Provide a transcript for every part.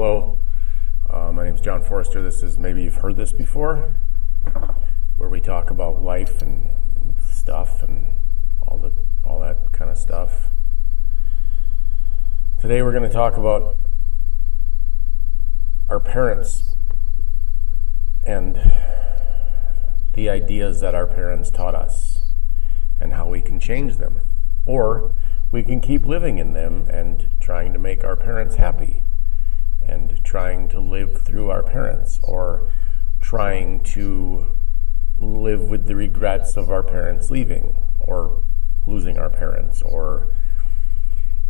Hello, my name is John Forrester. This is, maybe you've heard this before, where we talk about life and stuff and all that kind of stuff. Today we're going to talk about our parents and the ideas that our parents taught us and how we can change them, or we can keep living in them and trying to make our parents happy and trying to live through our parents, or trying to live with the regrets of our parents leaving or losing our parents, or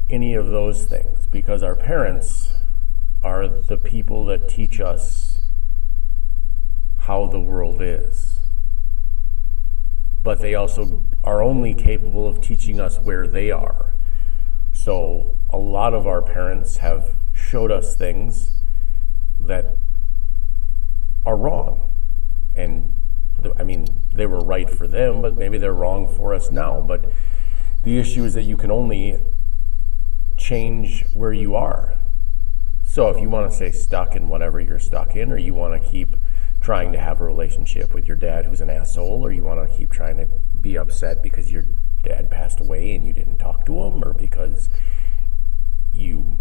any of those things, because our parents are the people that teach us how the world is. But they also are only capable of teaching us where they are. So a lot of our parents have showed us things that are wrong. And they were right for them, but maybe they're wrong for us now. But the issue is that you can only change where you are. So if you want to stay stuck in whatever you're stuck in, or you want to keep trying to have a relationship with your dad who's an asshole, or you want to keep trying to be upset because your dad passed away and you didn't talk to him, or because you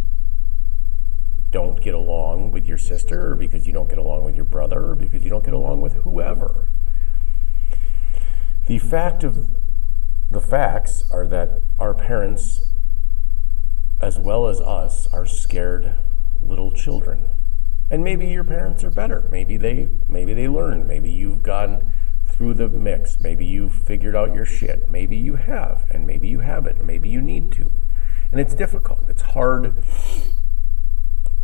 don't get along with your sister, or because you don't get along with your brother, or because you don't get along with whoever. The facts are that our parents, as well as us, are scared little children. And maybe your parents are better. Maybe they learned. Maybe you've gone through the mix. Maybe you've figured out your shit. Maybe you have, and maybe you haven't. Maybe you need to. And it's difficult. It's hard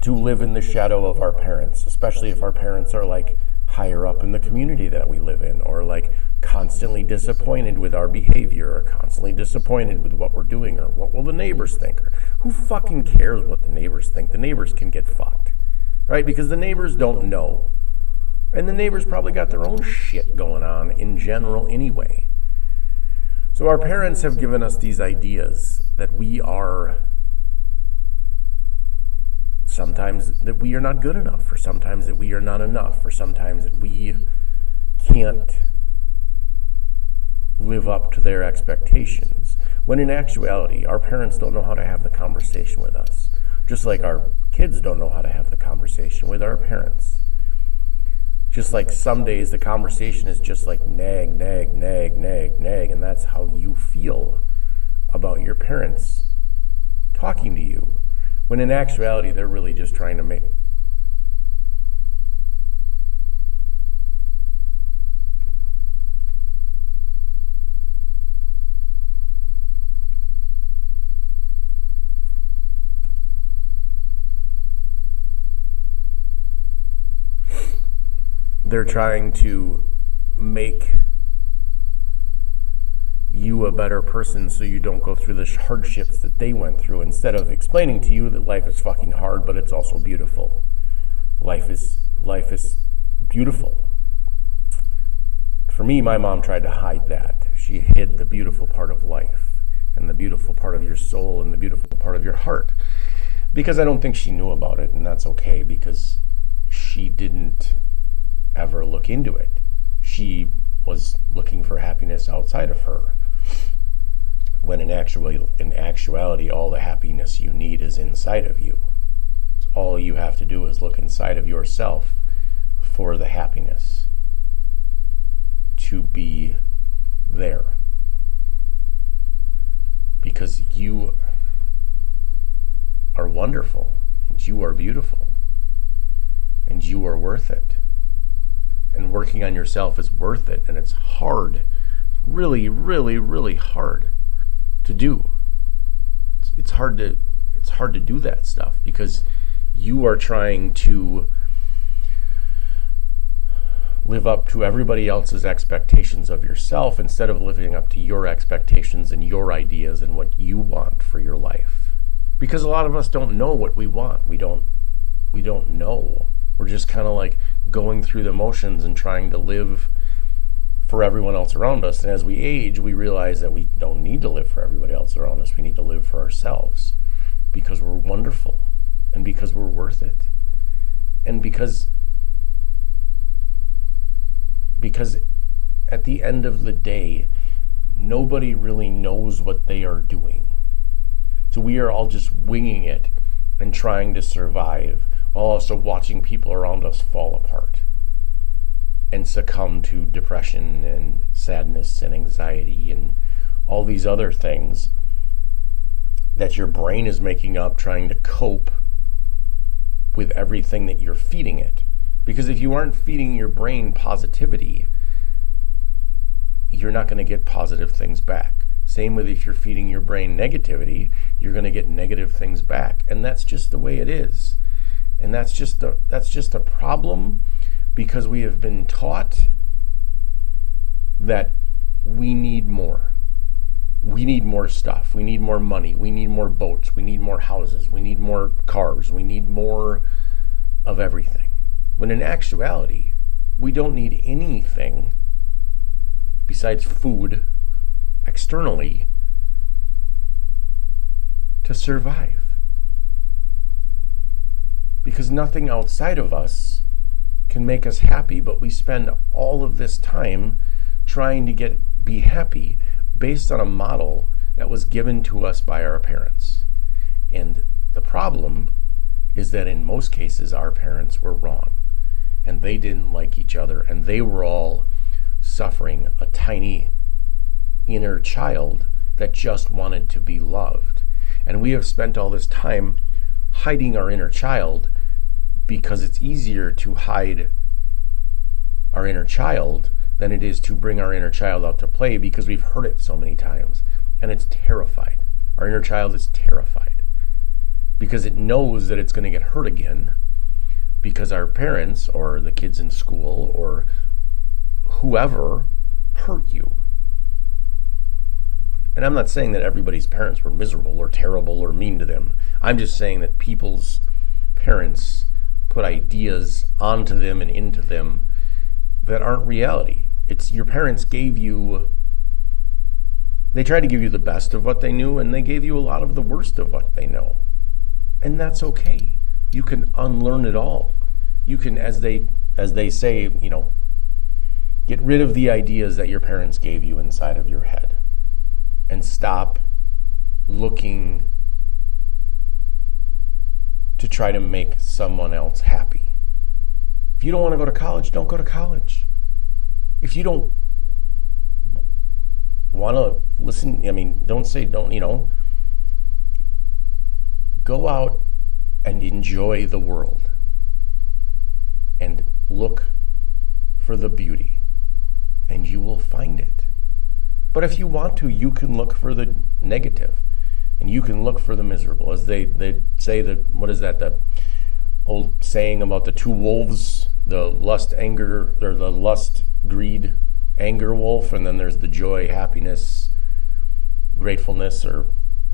to live in the shadow of our parents, especially if our parents are like higher up in the community that we live in, or like constantly disappointed with our behavior, or constantly disappointed with what we're doing, or what will the neighbors think, or who fucking cares what the neighbors think? The neighbors can get fucked, right? Because the neighbors don't know. And the neighbors probably got their own shit going on in general anyway. So our parents have given us these ideas that we are, sometimes that we are not good enough, or sometimes that we are not enough, or sometimes that we can't live up to their expectations. When in actuality, our parents don't know how to have the conversation with us. Just like our kids don't know how to have the conversation with our parents. Just like some days the conversation is just like nag, nag, nag, nag, nag, and that's how you feel about your parents talking to you. When in actuality, they're really just trying to make... They're trying to make you a better person so you don't go through the hardships that they went through, instead of explaining to you that life is fucking hard, but it's also beautiful. Life is beautiful. For me, my mom tried to hide that. She hid the beautiful part of life, and the beautiful part of your soul, and the beautiful part of your heart, because I don't think she knew about it, and that's okay, because she didn't ever look into it. She was looking for happiness outside of her, when in actuality, all the happiness you need is inside of you. All you have to do is look inside of yourself for the happiness to be there, because you are wonderful, and you are beautiful, and you are worth it. And working on yourself is worth it, and it's hard. It's really, really, really hard to do. It's hard to do that stuff, because you are trying to live up to everybody else's expectations of yourself, instead of living up to your expectations and your ideas and what you want for your life. Because a lot of us don't know what we want. We don't know. We're just kind of like going through the motions and trying to live for everyone else around us. And as we age, we realize that we don't need to live for everybody else around us. We need to live for ourselves, because we're wonderful and because we're worth it. And because at the end of the day, nobody really knows what they are doing. So we are all just winging it and trying to survive, while also watching people around us fall apart and succumb to depression and sadness and anxiety and all these other things that your brain is making up, trying to cope with everything that you're feeding it. Because if you aren't feeding your brain positivity, you're not going to get positive things back. Same with if you're feeding your brain negativity, you're going to get negative things back. And that's just the way it is. And that's just a problem, because we have been taught that we need more. We need more stuff. We need more money. We need more boats. We need more houses. We need more cars. We need more of everything. When in actuality, we don't need anything besides food externally to survive. Because nothing outside of us can make us happy, but we spend all of this time trying to be happy based on a model that was given to us by our parents. And the problem is that in most cases, our parents were wrong, and they didn't like each other, and they were all suffering a tiny inner child that just wanted to be loved. And we have spent all this time hiding our inner child, because it's easier to hide our inner child than it is to bring our inner child out to play, because we've heard it so many times, and it's terrified. Our inner child is terrified because it knows that it's going to get hurt again, because our parents or the kids in school or whoever hurt you. And I'm not saying that everybody's parents were miserable or terrible or mean to them. I'm just saying that people's parents put ideas onto them and into them that aren't reality. It's your parents they tried to give you the best of what they knew, and they gave you a lot of the worst of what they know. And that's okay. You can unlearn it all. You can, as they say, get rid of the ideas that your parents gave you inside of your head, and stop looking to try to make someone else happy. If you don't want to go to college, don't go to college. If you don't want to listen, go out and enjoy the world and look for the beauty, and you will find it. But if you want to, you can look for the negative, and you can look for the miserable. As they say, what is that, the old saying about the two wolves, the lust, anger, or the lust, greed, anger wolf, and then there's the joy, happiness, gratefulness, or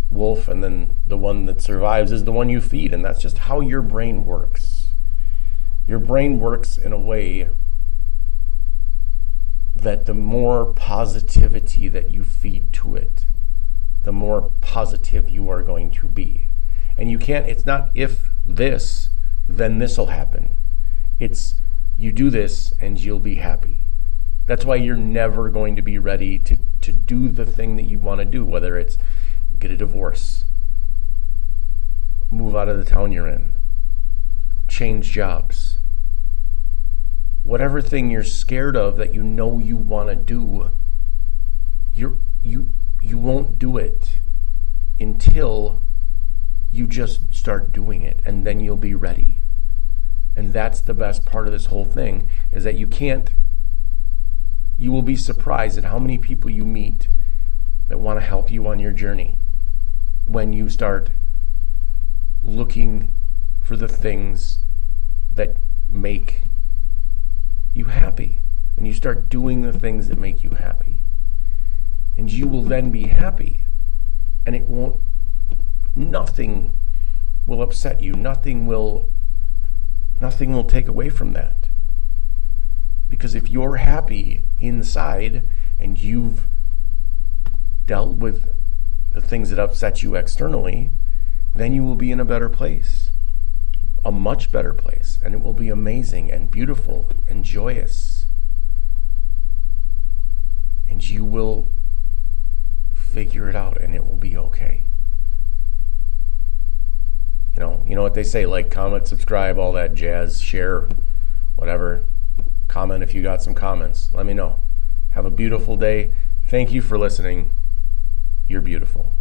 wolf, and then the one that survives is the one you feed. And that's just how your brain works. Your brain works in a way that the more positivity that you feed to it, the more positive you are going to be. And it's not if this, then this will happen. It's you do this and you'll be happy. That's why you're never going to be ready to do the thing that you want to do, whether it's get a divorce, move out of the town you're in, change jobs. Whatever thing you're scared of that you know you want to do, you won't do it until you just start doing it, and then you'll be ready. And that's the best part of this whole thing, is that you will be surprised at how many people you meet that want to help you on your journey when you start looking for the things that make you happy, and you start doing the things that make you happy. And you will then be happy, and nothing will upset you. Nothing will take away from that. Because if you're happy inside and you've dealt with the things that upset you externally, then you will be in a better place. a much better place, and it will be amazing and beautiful and joyous. And you will figure it out, and it will be okay. You know what they say, like, comment, subscribe, all that jazz, share, whatever. Comment if you got some comments. Let me know. Have a beautiful day. Thank you for listening. You're beautiful.